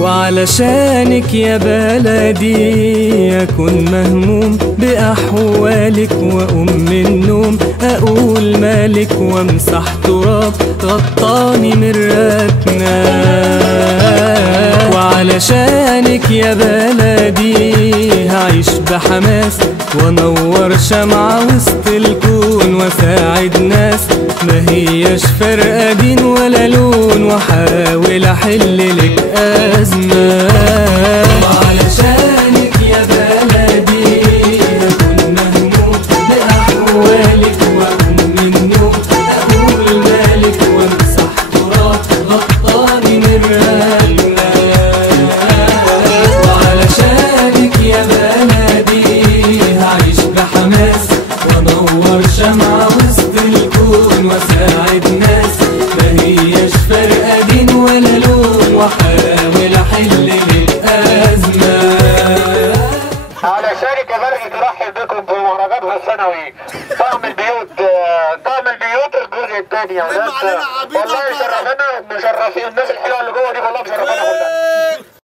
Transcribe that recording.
وعلشانك يا بلدي أكون مهموم بأحوالك، وأقوم من النوم أقول مالك، وامسح تراب غطاني من راتنا. وعلشانك يا بلدي هعيش بحماس، وانور شمعة وسط الكون، واساعد ناس ما هيش فرقة دين ولا لون، واحاول احل لك أزمة. وعلشانك يا بلدي أكون مهموم بأحوالك، وأقوم من النوم أقول مالك، وامسح تراب غطاني من راتنا. وعلشانك يا بلدي هعيش بحماس، وانور شمعة وسط الكون، واساعد ناس ما هيش فرقة دين ولا لون، واحاول احل للأزمة. علشانك يا برقي ترحب بكم في مهرجانها السنوي طقم البيوت، طقم البيوت الجزء الثاني يا ولاد. والله شرفنا، مشرفين الناس الحلوه اللي جوه دي، والله مشرفانا كلها.